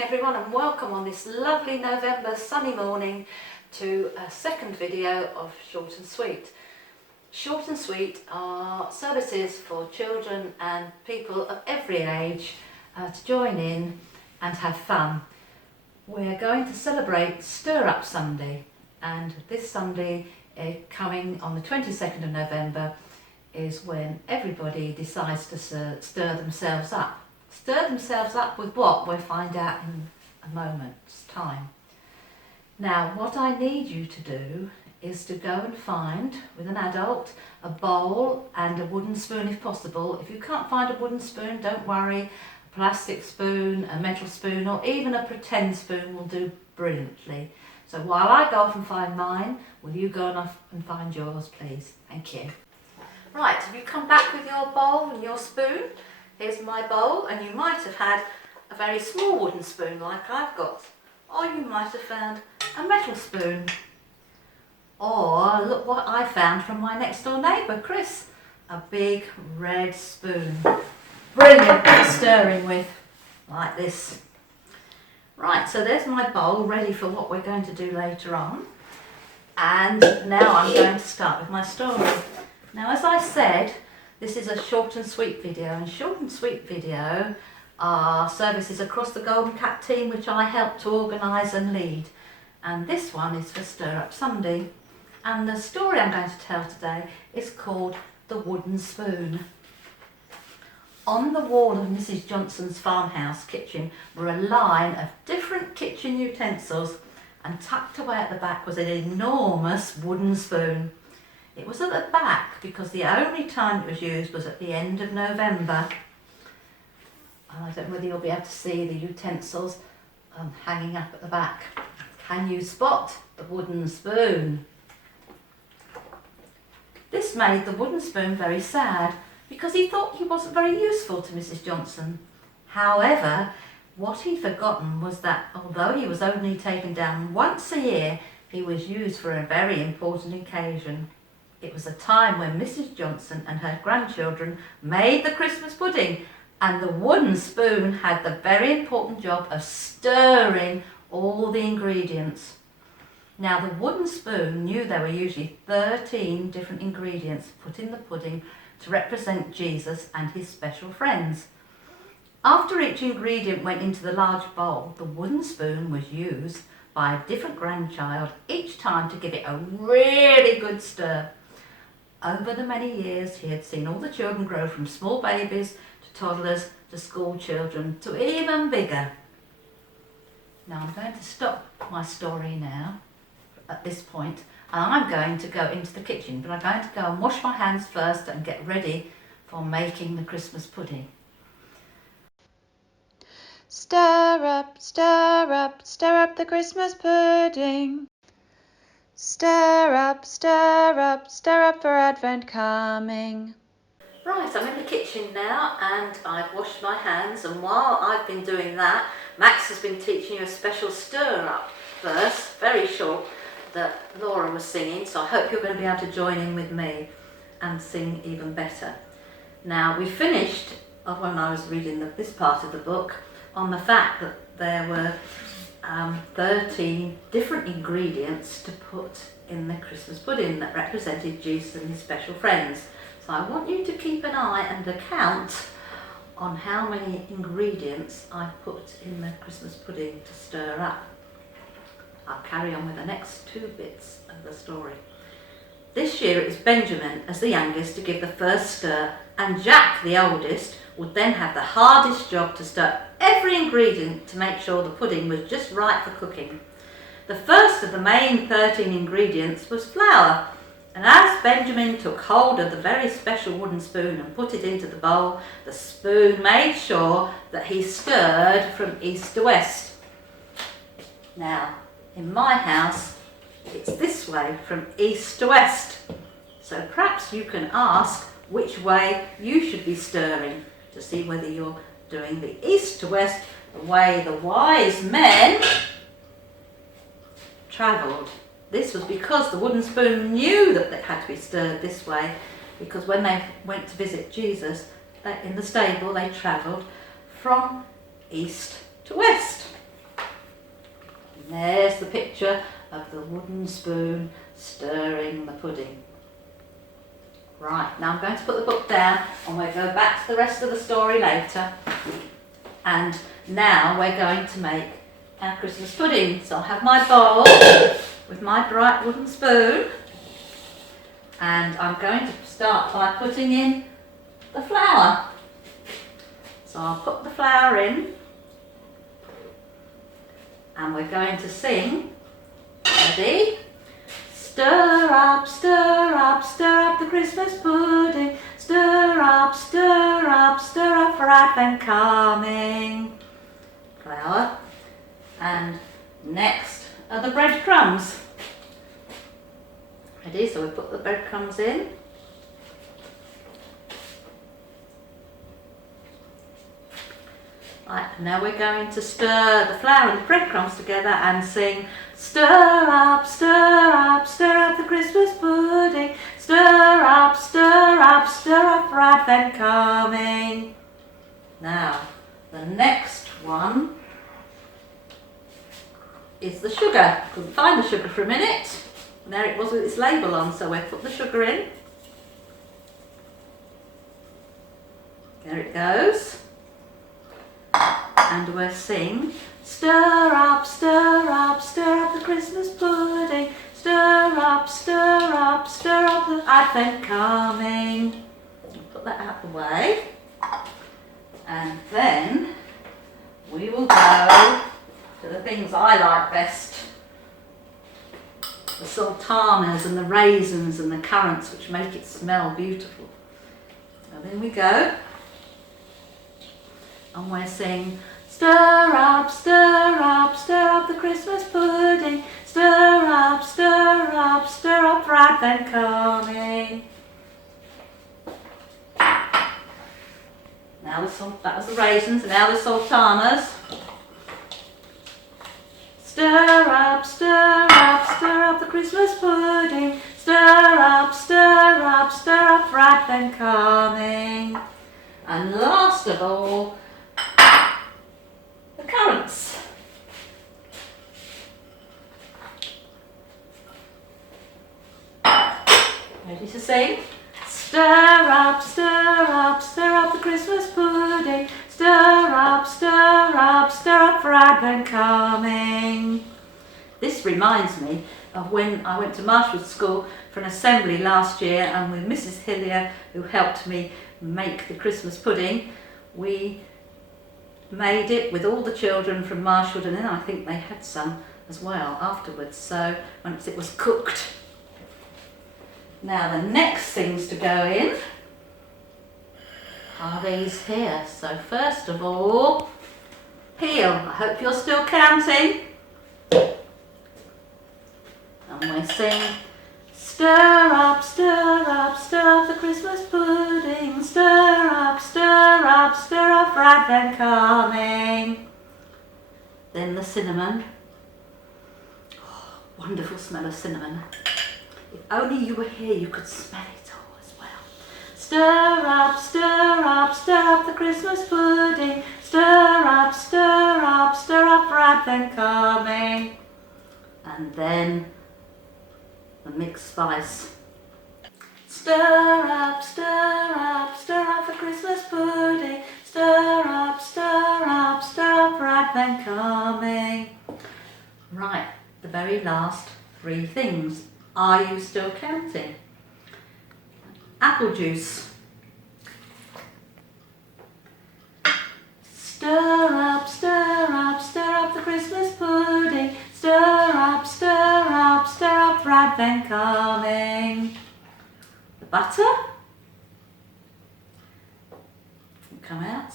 morning everyone, and welcome on this lovely November sunny morning to a second video of Short and Sweet. Short and Sweet are services for children and people of every age to join in and have fun. We're going to celebrate Stir Up Sunday, and this Sunday coming on the 22nd of November is when everybody decides to stir themselves up. Stir themselves up with what? We'll find out in a moment's time. Now, what I need you to do is to go and find, with an adult, a bowl and a wooden spoon if possible. If you can't find a wooden spoon, don't worry. A plastic spoon, a metal spoon, or even a pretend spoon will do brilliantly. So while I go off and find mine, will you go off and find yours, please? Thank you. Right, have you come back with your bowl and your spoon? Here's my bowl, and you might have had a very small wooden spoon like I've got, or you might have found a metal spoon, or look what I found from my next door neighbour Chris, a big red spoon, brilliant for stirring with, like this. Right, so there's my bowl ready for what we're going to do later on, and now I'm going to start with my story. Now, as I said, this is a short and sweet video, and short and sweet video are services across the Golden Cap team which I helped to organise and lead. And this one is for Stir Up Sunday. And the story I'm going to tell today is called The Wooden Spoon. On the wall of Mrs. Johnson's farmhouse kitchen were a line of different kitchen utensils, and tucked away at the back was an enormous wooden spoon. It was at the back because the only time it was used was at the end of November. And I don't know whether you'll be able to see the utensils hanging up at the back. Can you spot the wooden spoon? This made the wooden spoon very sad because he thought he wasn't very useful to Mrs. Johnson. However, what he'd forgotten was that although he was only taken down once a year, he was used for a very important occasion. It was a time when Mrs. Johnson and her grandchildren made the Christmas pudding, and the wooden spoon had the very important job of stirring all the ingredients. Now, the wooden spoon knew there were usually 13 different ingredients put in the pudding to represent Jesus and his special friends. After each ingredient went into the large bowl, the wooden spoon was used by a different grandchild each time to give it a really good stir. Over the many years, he had seen all the children grow from small babies to toddlers to school children to even bigger. Now, I'm going to stop my story now at this point, and I'm going to go into the kitchen, but I'm going to go and wash my hands first and get ready for making the Christmas pudding. Stir up, stir up, stir up the Christmas pudding. Stir up, stir up, stir up for Advent coming. Right, I'm in the kitchen now and I've washed my hands, and while I've been doing that, Max has been teaching you a special stir up verse, very short, that Laura was singing, so I hope you're going to be able to join in with me and sing even better. Now, we finished when I was reading this part of the book on the fact that there were 13 different ingredients to put in the Christmas pudding that represented Jesus and his special friends. So I want you to keep an eye and a count on how many ingredients I put in the Christmas pudding to stir up. I'll carry on with the next two bits of the story. This year it was Benjamin, as the youngest, to give the first stir, and Jack, the oldest, would then have the hardest job to stir every ingredient to make sure the pudding was just right for cooking. The first of the main 13 ingredients was flour, and as Benjamin took hold of the very special wooden spoon and put it into the bowl, the spoon made sure that he stirred from east to west. Now, in my house, it's this way, from east to west. So perhaps you can ask which way you should be stirring to see whether you're doing the east to west, the way the wise men travelled. This was because the wooden spoon knew that it had to be stirred this way, because when they went to visit Jesus in the stable, they travelled from east to west. There's the picture of the wooden spoon stirring the pudding. Right, now I'm going to put the book down and we'll go back to the rest of the story later. And now we're going to make our Christmas pudding. So I'll have my bowl with my bright wooden spoon, and I'm going to start by putting in the flour. So I'll put the flour in, and we're going to sing. Ready? Stir up, stir up, stir up the Christmas pudding. Stir up, stir up, stir up for Advent coming. Flour. And next are the breadcrumbs. Ready? So we put the breadcrumbs in. Right, now we're going to stir the flour and the breadcrumbs together and sing, stir up, stir up, stir up the Christmas pudding. Stir up, stir up, stir up for Advent coming. Now, the next one is the sugar. Couldn't find the sugar for a minute. And there it was with its label on, so we'll put the sugar in. There it goes. And we'll sing, stir up, stir up, stir up the Christmas pudding. Stir up, stir up, stir up the Advent coming. Put that out the way. And then we will go to the things I like best. The sultanas and the raisins and the currants, which make it smell beautiful. So in we go. And we're saying, stir up, stir up, stir up the Christmas pudding. Stir up, stir up, stir up for Advent coming. Now that was the raisins, and now the sultanas. Stir up, stir up, stir up the Christmas pudding. Stir up, stir up, stir up for Advent coming. And last of all, the currants. Ready to sing? Stir up, stir up, stir up the Christmas pudding. Stir up, stir up, stir up for Advent coming. This reminds me of when I went to Marshwood School for an assembly last year, and with Mrs. Hillier, who helped me make the Christmas pudding, we made it with all the children from Marshwood, and then I think they had some as well afterwards, so once it was cooked. Now the next things to go in are these here. So first of all, peel. I hope you're still counting. And we sing, stir up, stir up, stir up the Christmas pudding. Stir up, stir up, stir up for Advent coming. Then the cinnamon. Oh, wonderful smell of cinnamon. If only you were here, you could smell it all as well. Stir up, stir up, stir up the Christmas pudding. Stir up, stir up, stir up for Advent coming. And then the mixed spice. Stir up, stir up, stir up for Christmas pudding. Stir up, stir up, stir up for Advent coming. Right, the very last three things. Are you still counting? Apple juice. Stir up, stir up, stir up the Christmas pudding. Stir up, stir up, stir up for Advent coming. The butter. Come out.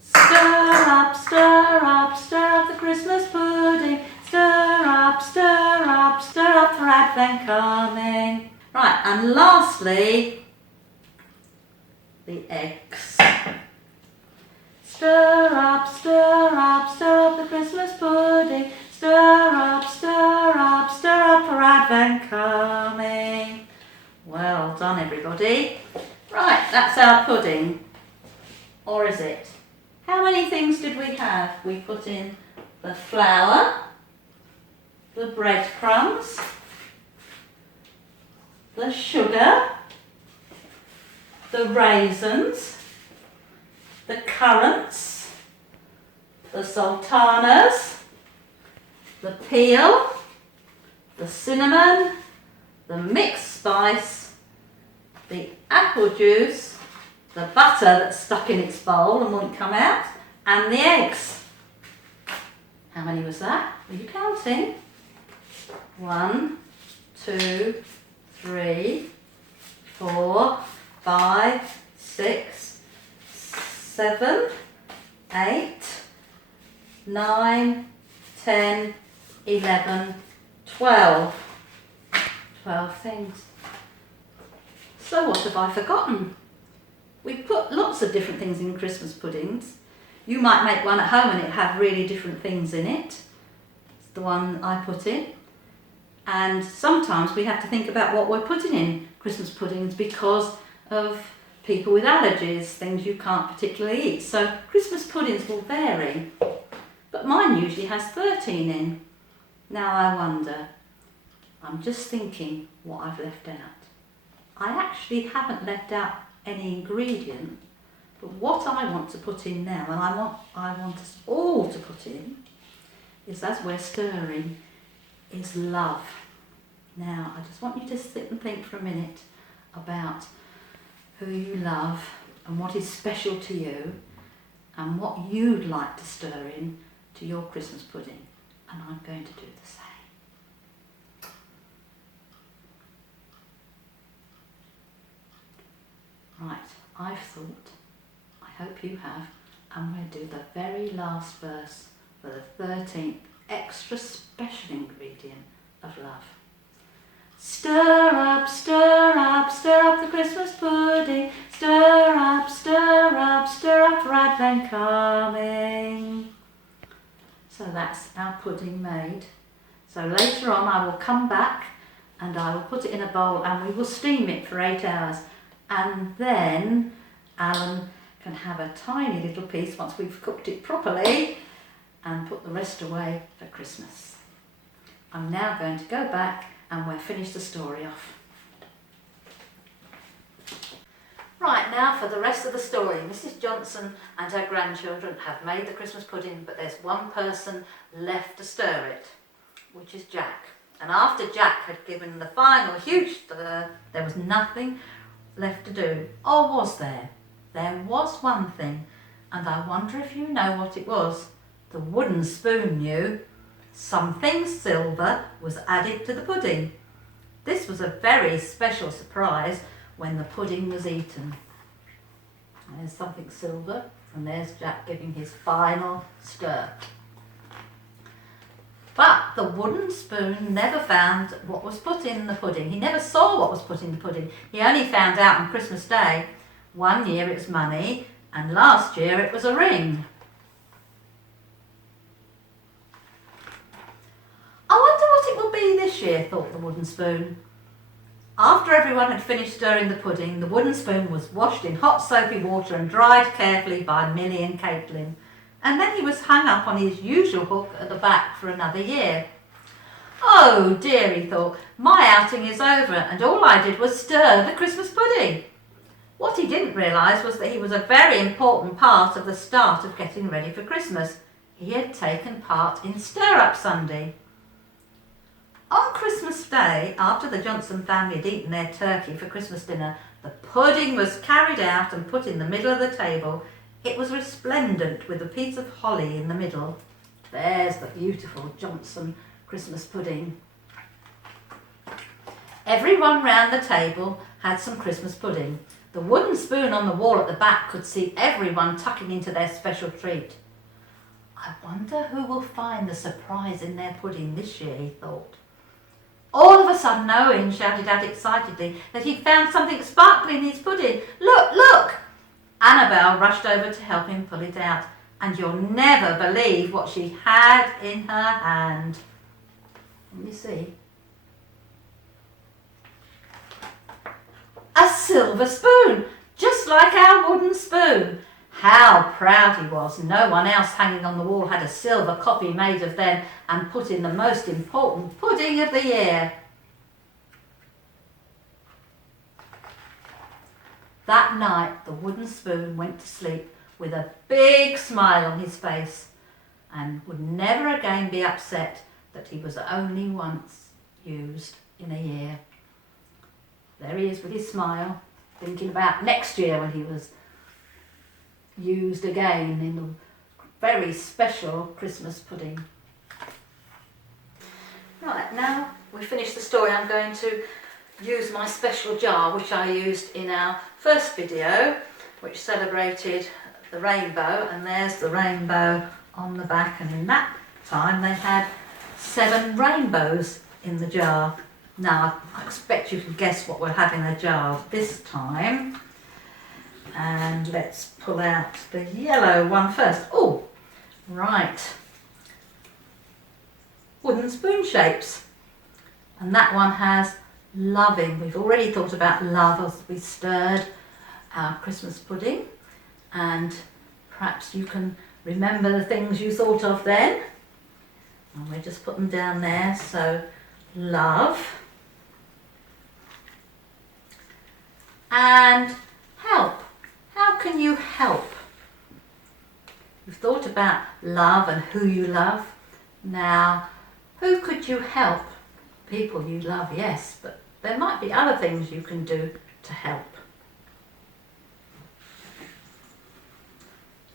Stir up, stir up, stir up the Christmas pudding. Stir up, stir up, stir up for Advent coming. Right, and lastly, the eggs. Stir up, stir up, stir up the Christmas pudding. Stir up, stir up, stir up for Advent coming. Well done, everybody. Right, that's our pudding. Or is it? How many things did we have? We put in the flour, the breadcrumbs, the sugar, the raisins, the currants, the sultanas, the peel, the cinnamon, the mixed spice, the apple juice, the butter that's stuck in its bowl and won't come out, and the eggs. How many was that? Were you counting? 1, 2, 3, 4, 5, 6, 7, 8, 9, 10, 11, 12. 12 things. So what have I forgotten? We put lots of different things in Christmas puddings. You might make one at home and it have really different things in it. It's the one I put in. And sometimes we have to think about what we're putting in Christmas puddings because of people with allergies, things you can't particularly eat. So Christmas puddings will vary. But mine usually has 13 in. Now I wonder, I'm just thinking what I've left out. I actually haven't left out any ingredient, but what I want to put in now, and I want us all to put in, is as we're stirring, is love. Now, I just want you to sit and think for a minute about who you love and what is special to you and what you'd like to stir in to your Christmas pudding. And I'm going to do the same. Right, I've thought, I hope you have, and we'll do the very last verse for the 13th extra special ingredient of love. Stir up, stir up, stir up the Christmas pudding. Stir up, stir up, stir up for Advent coming. So that's our pudding made. So later on I will come back and I will put it in a bowl and we will steam it for 8 hours. And then Alan can have a tiny little piece once we've cooked it properly and put the rest away for Christmas. I'm now going to go back and we'll finish the story off. Right, now for the rest of the story. Mrs. Johnson and her grandchildren have made the Christmas pudding, but there's one person left to stir it, which is Jack. And after Jack had given the final huge stir, there was nothing left to do. Or was there? There was one thing, and I wonder if you know what it was. The wooden spoon knew. Something silver was added to the pudding. This was a very special surprise when the pudding was eaten. And there's something silver, and there's Jack giving his final stir. But the wooden spoon never found what was put in the pudding. He never saw what was put in the pudding. He only found out on Christmas Day. One year it was money, and last year it was a ring. I wonder what it will be this year, thought the wooden spoon. After everyone had finished stirring the pudding, the wooden spoon was washed in hot soapy water and dried carefully by Millie and Caitlin. And then he was hung up on his usual hook at the back for another year. Oh dear, he thought, my outing is over and all I did was stir the Christmas pudding. What he didn't realise was that he was a very important part of the start of getting ready for Christmas. He had taken part in Stir Up Sunday. On Christmas Day, after the Johnson family had eaten their turkey for Christmas dinner, the pudding was carried out and put in the middle of the table. It was resplendent with a piece of holly in the middle. There's the beautiful Johnson Christmas pudding. Everyone round the table had some Christmas pudding. The wooden spoon on the wall at the back could see everyone tucking into their special treat. I wonder who will find the surprise in their pudding this year, he thought. All of a sudden Owen shouted out excitedly that he'd found something sparkling in his pudding. Look, look! Annabelle rushed over to help him pull it out, and you'll never believe what she had in her hand. Let me see. A silver spoon, just like our wooden spoon. How proud he was. No one else hanging on the wall had a silver copy made of them and put in the most important pudding of the year. That night the wooden spoon went to sleep with a big smile on his face and would never again be upset that he was only once used in a year. There he is with his smile, thinking about next year when he was used again in the very special Christmas pudding. Right, now we finished the story, I'm going to use my special jar which I used in our first video, which celebrated the rainbow, and there's the rainbow on the back, and in that time they had 7 rainbows in the jar. Now I expect you can guess what we'll have in the jar this time. And let's pull out the yellow one first. Oh, right. Wooden spoon shapes. And that one has loving. We've already thought about love as we stirred our Christmas pudding. And perhaps you can remember the things you thought of then. And we'll just put them down there. So, love. And help. How can you help? You've thought about love and who you love. Now, who could you help? People you love, yes, but there might be other things you can do to help.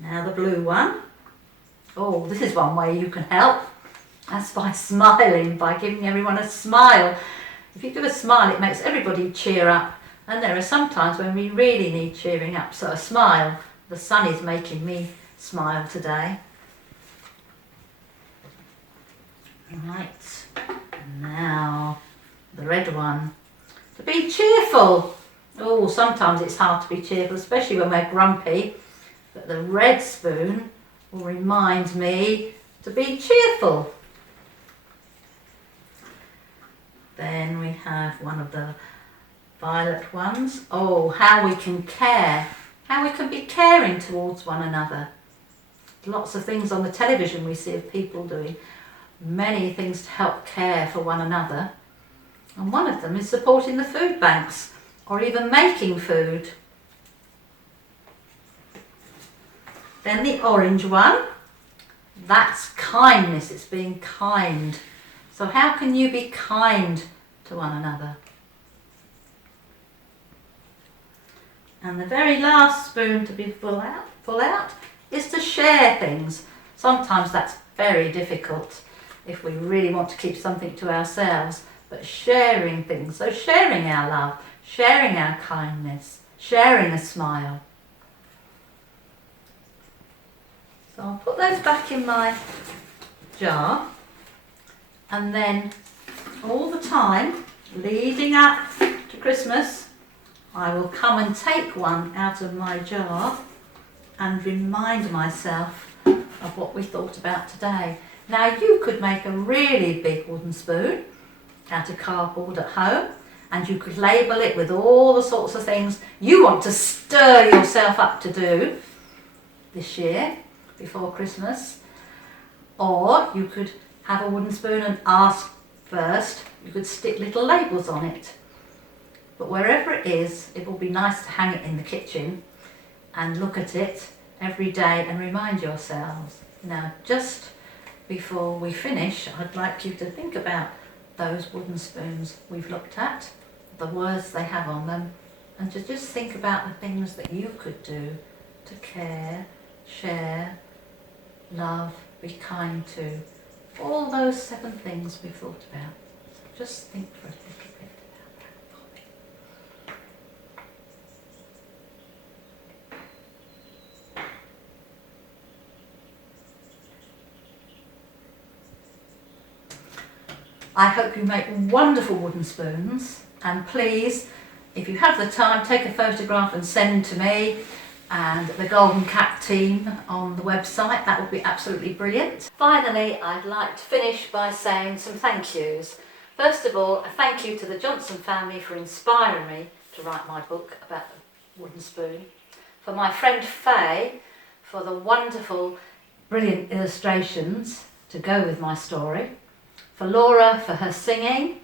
Now the blue one. Oh, this is one way you can help. That's by smiling, by giving everyone a smile. If you give a smile, it makes everybody cheer up. And there are some times when we really need cheering up, so a smile. The sun is making me smile today. Right, now the red one. To be cheerful. Oh, sometimes it's hard to be cheerful, especially when we're grumpy. But the red spoon will remind me to be cheerful. Then we have one of the violet ones. Oh, how we can care, how we can be caring towards one another. Lots of things on the television we see of people doing many things to help care for one another, and one of them is supporting the food banks or even making food. Then the orange one, that's kindness, it's being kind. So how can you be kind to one another? And the very last spoon to be pull out is to share things. Sometimes that's very difficult if we really want to keep something to ourselves, but sharing things, so sharing our love, sharing our kindness, sharing a smile. So I'll put those back in my jar, and then all the time leading up to Christmas I will come and take one out of my jar and remind myself of what we thought about today. Now you could make a really big wooden spoon out of cardboard at home, and you could label it with all the sorts of things you want to stir yourself up to do this year before Christmas. Or you could have a wooden spoon and ask first, you could stick little labels on it. But wherever it is, it will be nice to hang it in the kitchen and look at it every day and remind yourselves. Now, just before we finish, I'd like you to think about those wooden spoons we've looked at, the words they have on them, and to just think about the things that you could do to care, share, love, be kind to. All those 7 things we've thought about. So just think for a little bit about that for me. I hope you make wonderful wooden spoons, and please, if you have the time, take a photograph and send to me and the Golden Cap team on the website. That would be absolutely brilliant. Finally, I'd like to finish by saying some thank yous. First of all, a thank you to the Johnson family for inspiring me to write my book about the wooden spoon. For my friend Faye, for the wonderful, brilliant illustrations to go with my story, for Laura for her singing,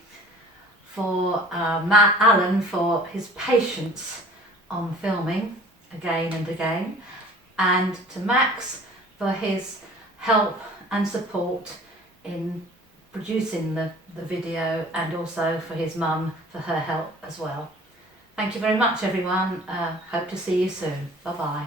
for Matt Allen for his patience on filming again and again, and to Max for his help and support in producing the video, and also for his mum for her help as well. Thank you very much everyone, hope to see you soon. Bye bye.